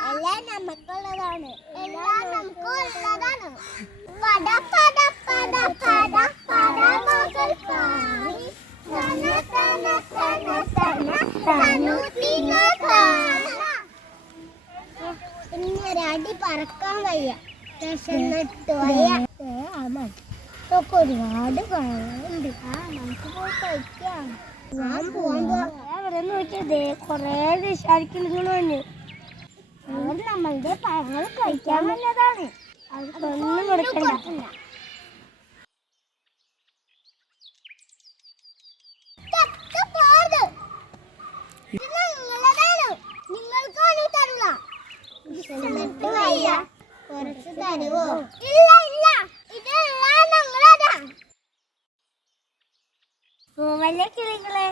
എല്ലാം നമുക്കുള്ളതാണ്. എല്ലാം നമുക്കുള്ളതാണ്. പട പട പട പട പട മകൾ പാടി തന തന തന തന തനുതിന പിന്നെ ഒരടി പറക്കാൻ വയ്യ. വിശന്നിട്ട് വയ്യ. ഒക്കെ ഒരുപാട് പഴമുണ്ട് ആ നമുക്ക് പോയി കഴിക്കാം. ഞാൻ പോവാൻ അവിടെ നോക്കിയതേ കൊറേ വിശാരിക്കുന്നു അവർ നമ്മളുടെ പഴങ്ങൾ കഴിക്കാൻ വന്നതാണ്. അവർക്കൊന്നും കൊടുക്കണ്ട. കുറച്ച് തരുവോ? ഇല്ല ഇല്ല. ഇതെല്ലാം ഞങ്ങളതാ. പൂവല്ലേ കിളികളെ?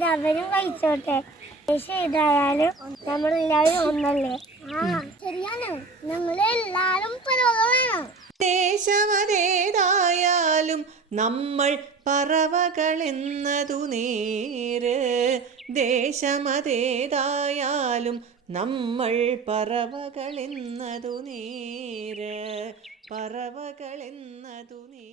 ഇത് അവരും കഴിച്ചോട്ടെ. പക്ഷെ ഇതായാലും നമ്മളെല്ലാവരും ഒന്നല്ലേ? ആ ശരിയാണ്. ഞങ്ങളെല്ലാരും പുറകെയാണ് ദേശമതേതായാലും നമ്മൾ പറവകളെന്നതു നേര്. ദേശമതേതായാലും നമ്മൾ പറവകളെന്നതു നേര്. പറവകളെന്നതു നേര്.